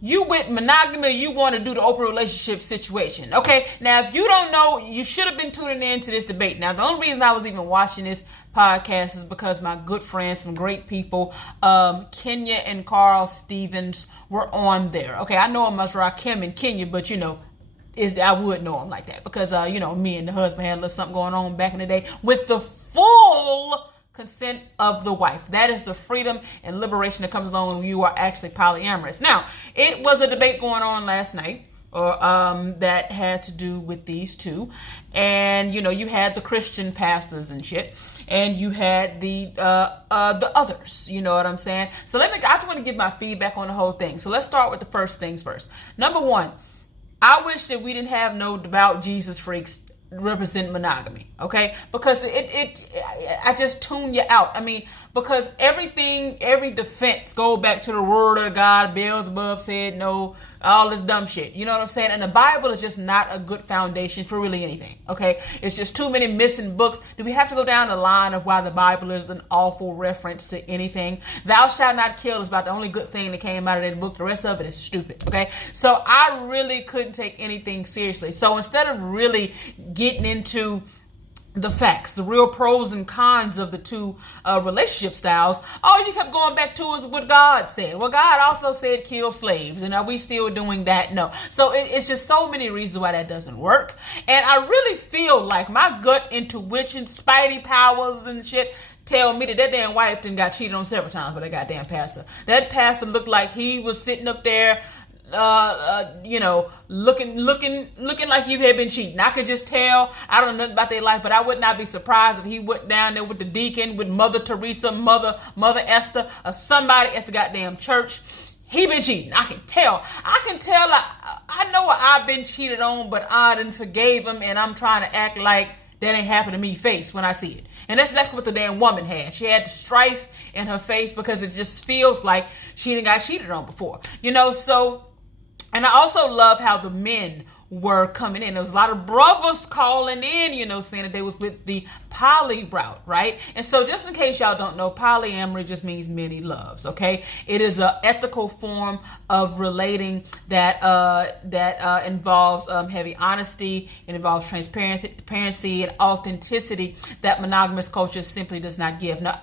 You with monogamy, you want to do the open relationship situation. Okay, now if you don't know, you should have been tuning in to this debate. Now, the only reason I was even watching this podcast is because my good friends, some great people, Kenya and Carl Stevens, were on there. Okay, I know him as Rakim and Kenya, but I would know him like that because me and the husband had a little something going on back in the day with the full consent of the wife. That is the freedom and liberation that comes along when you are actually polyamorous. Now, it was a debate going on last night, that had to do with these two, and you had the Christian pastors and shit, and you had the others. You know what I'm saying? So I just want to give my feedback on the whole thing. So let's start with the first things first. Number one, I wish that we didn't have no devout Jesus freaks represent monogamy, okay? Because I just tune you out. I mean, because every defense go back to the word of God. Beelzebub said no, all this dumb shit. You know what I'm saying? And the Bible is just not a good foundation for really anything, okay? It's just too many missing books. Do we have to go down the line of why the Bible is an awful reference to anything? Thou shalt not kill is about the only good thing that came out of that book. The rest of it is stupid, okay? So I really couldn't take anything seriously. So instead of really getting into the facts, the real pros and cons of the two relationship styles, all you kept going back to is what God said. Well, God also said kill slaves, and are we still doing that? No. So it's just so many reasons why that doesn't work. And I really feel like my gut intuition, spidey powers and shit tell me that damn wife done got cheated on several times by that goddamn pastor. That pastor looked like he was sitting up there looking like he had been cheating. I could just tell. I don't know nothing about their life, but I would not be surprised if he went down there with the deacon, with Mother Teresa, Mother Esther, or somebody at the goddamn church. He been cheating. I can tell. I know I've been cheated on, but I done forgave him, and I'm trying to act like that ain't happened to me face when I see it. And that's exactly what the damn woman had. She had the strife in her face because it just feels like she done got cheated on before. So. And I also love how the men were coming in. There was a lot of brothers calling in, saying that they was with the poly route, right? And so just in case y'all don't know, polyamory just means many loves, okay? It is an ethical form of relating that involves heavy honesty. It involves transparency and authenticity that monogamous culture simply does not give. Now,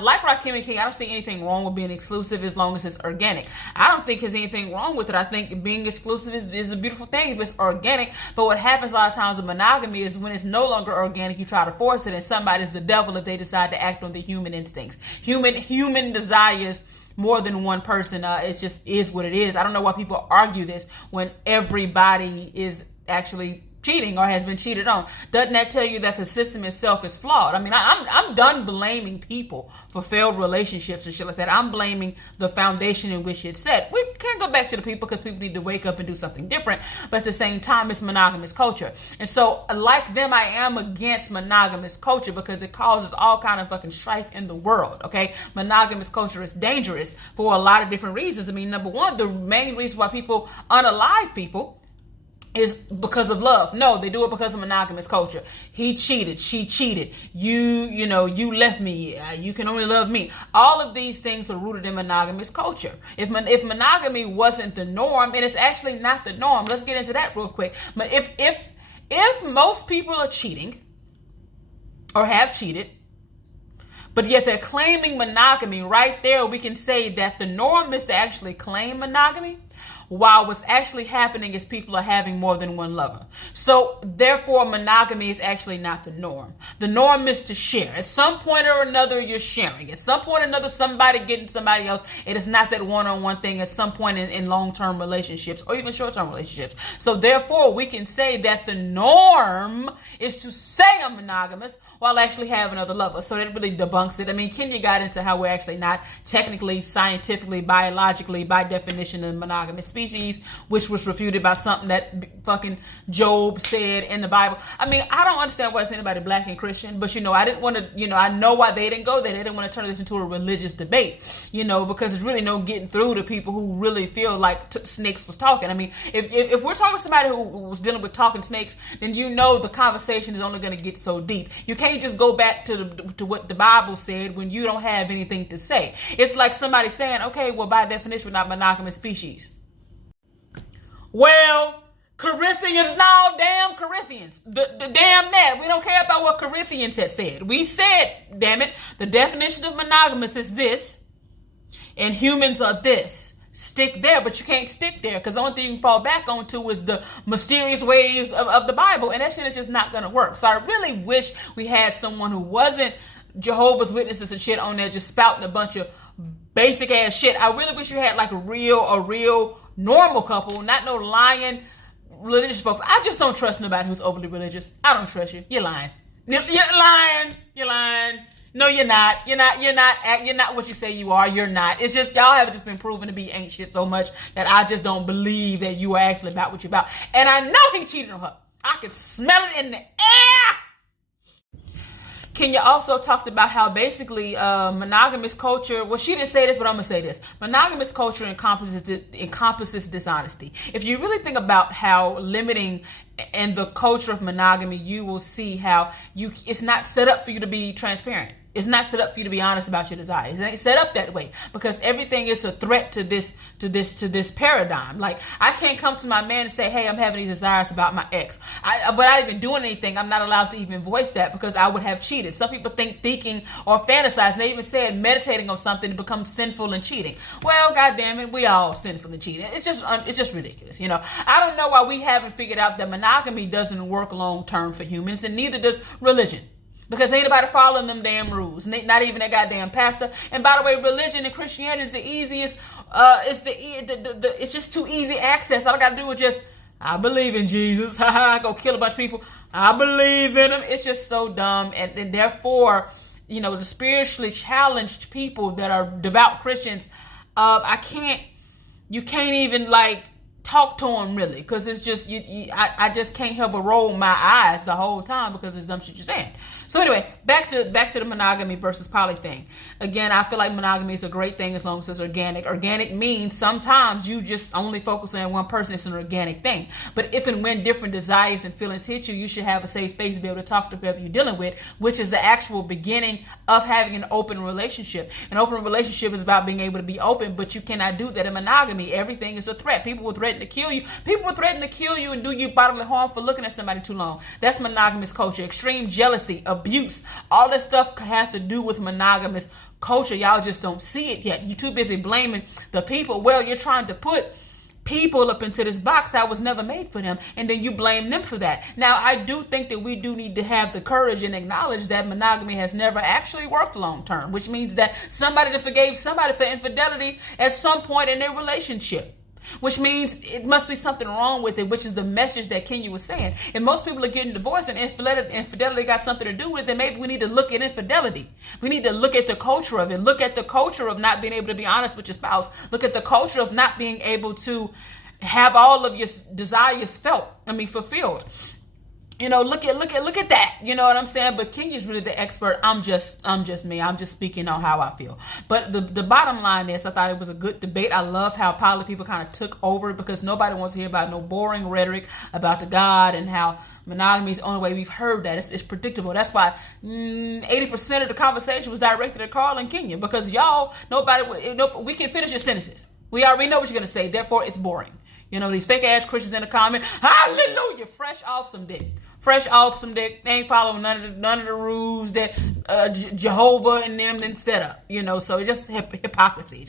like Rakim and King, I don't see anything wrong with being exclusive as long as it's organic. I don't think there's anything wrong with it. I think being exclusive is a beautiful thing if it's organic. But what happens a lot of times with monogamy is when it's no longer organic, you try to force it, and somebody's the devil if they decide to act on the human instincts. Human desires more than one person. It just is what it is. I don't know why people argue this when everybody is actually cheating or has been cheated on. Doesn't that tell you that the system itself is flawed? I mean, I'm done blaming people for failed relationships and shit like that. I'm blaming the foundation in which it's set. We can't go back to the people because people need to wake up and do something different. But at the same time, it's monogamous culture. And so, like them, I am against monogamous culture because it causes all kind of fucking strife in the world, okay? Monogamous culture is dangerous for a lot of different reasons. I mean, number one, the main reason why people unalive people is because of love. No, they do it because of monogamous culture. He cheated. She cheated. You left me. You can only love me. All of these things are rooted in monogamous culture. If monogamy wasn't the norm, and it's actually not the norm, let's get into that real quick. But if most people are cheating or have cheated, but yet they're claiming monogamy, right there we can say that the norm is to actually claim monogamy, while what's actually happening is people are having more than one lover. So therefore, monogamy is actually not the norm. The norm is to share. At some point or another, you're sharing. At some point or another, somebody getting somebody else. It is not that one-on-one thing at some point in long-term relationships or even short-term relationships. So therefore, we can say that the norm is to say I'm monogamous while actually having other lovers. So that really debunks it. I mean, Kenya got into how we're actually not technically, scientifically, biologically, by definition, monogamous. monogamous species, which was refuted by something that fucking Job said in the Bible. I mean, I don't understand why it's anybody black and Christian, but I didn't want to, I know why they didn't go there. They didn't want to turn this into a religious debate, because there's really no getting through to people who really feel like snakes was talking. I mean, if we're talking to somebody who was dealing with talking snakes, then the conversation is only going to get so deep. You can't just go back to what the Bible said when you don't have anything to say. It's like somebody saying, okay, well, by definition, we're not monogamous species. Well, Corinthians, no, damn Corinthians. The damn that. We don't care about what Corinthians had said. We said, damn it, the definition of monogamous is this, and humans are this. Stick there, but you can't stick there because the only thing you can fall back onto is the mysterious ways of the Bible, and that shit is just not going to work. So I really wish we had someone who wasn't Jehovah's Witnesses and shit on there just spouting a bunch of basic ass shit. I really wish you had like a real normal couple, not no lying religious folks. I just don't trust nobody who's overly religious. I don't trust you. You're lying. You're lying. No, you're not. You're not what you say you are. You're not. It's just y'all have just been proven to be ain't shit so much that I just don't believe that you are actually about what you're about. And I know he cheated on her. I can smell it in the air. Kenya also talked about how basically monogamous culture, well, she didn't say this, but I'm going to say this. Monogamous culture encompasses dishonesty. If you really think about how limiting in the culture of monogamy, you will see how it's not set up for you to be transparent. It's not set up for you to be honest about your desires. It ain't set up that way because everything is a threat to this paradigm. Like, I can't come to my man and say, hey, I'm having these desires about my ex. But I even doing anything, I'm not allowed to even voice that because I would have cheated. Some people think thinking or fantasizing, they even said meditating on something becomes sinful and cheating. Well, goddamn it, we all sinful and cheating. It's just ridiculous. I don't know why we haven't figured out that monogamy doesn't work long term for humans, and neither does religion. Because ain't nobody following them damn rules. Not even that goddamn pastor. And by the way, religion and Christianity is the easiest. It's just too easy access. All I got to do is just, I believe in Jesus. Go kill a bunch of people. I believe in him. It's just so dumb. And therefore, the spiritually challenged people that are devout Christians, you can't even talk to them really, because it's just I just can't help but roll my eyes the whole time because it's dumb shit you're saying. So anyway, back to the monogamy versus poly thing. Again, I feel like monogamy is a great thing as long as it's organic. Organic means sometimes you just only focus on one person. It's an organic thing. But if and when different desires and feelings hit you, you should have a safe space to be able to talk to whoever you're dealing with, which is the actual beginning of having an open relationship. An open relationship is about being able to be open, but you cannot do that in monogamy. Everything is a threat. People will threaten to kill you. People will threaten to kill you and do you bodily harm for looking at somebody too long. That's monogamous culture. Extreme jealousy, abuse, all that stuff has to do with monogamous culture. Y'all just don't see it yet. You're too busy blaming the people. Well, you're trying to put people up into this box that was never made for them, and then you blame them for that. Now, I do think that we do need to have the courage and acknowledge that monogamy has never actually worked long term, which means that somebody that forgave somebody for infidelity at some point in their relationship, which means it must be something wrong with it, which is the message that Kenya was saying. And most people are getting divorced, and infidelity got something to do with it. Maybe we need to look at infidelity. We need to look at the culture of it. Look at the culture of not being able to be honest with your spouse. Look at the culture of not being able to have all of your desires fulfilled. Look at that. You know what I'm saying? But Kenya's really the expert. I'm just me. I'm just speaking on how I feel. But the bottom line is, I thought it was a good debate. I love how poly people kind of took over because nobody wants to hear about no boring rhetoric about the God and how monogamy is the only way we've heard that. It's predictable. That's why 80% of the conversation was directed at Carl and Kenya because we can finish your sentences. We already know what you're going to say. Therefore, it's boring. These fake ass Christians in the comment, hallelujah, fresh off some dick. They ain't following none of the rules that Jehovah and them then set up. So it's just hypocrisy.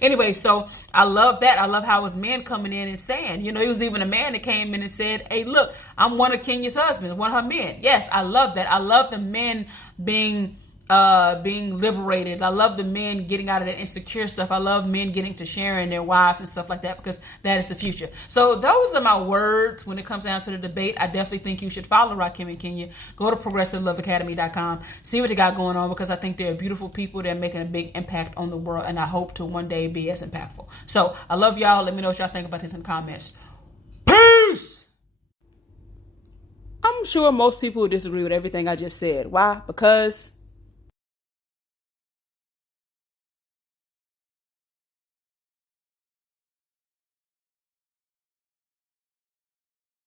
Anyway, so I love that. I love how it was men coming in and saying, it was even a man that came in and said, hey, look, I'm one of Kenya's husbands, one of her men. Yes, I love that. I love the men being being liberated. I love the men getting out of that insecure stuff. I love men getting to sharing their wives and stuff like that, because that is the future. So those are my words when it comes down to the debate. I definitely think you should follow Rakim and Kenya. Go to progressiveloveacademy.com. See what they got going on, because I think they're beautiful people. They're making a big impact on the world, and I hope to one day be as impactful. So I love y'all. Let me know what y'all think about this in the comments. Peace! I'm sure most people disagree with everything I just said. Why? Because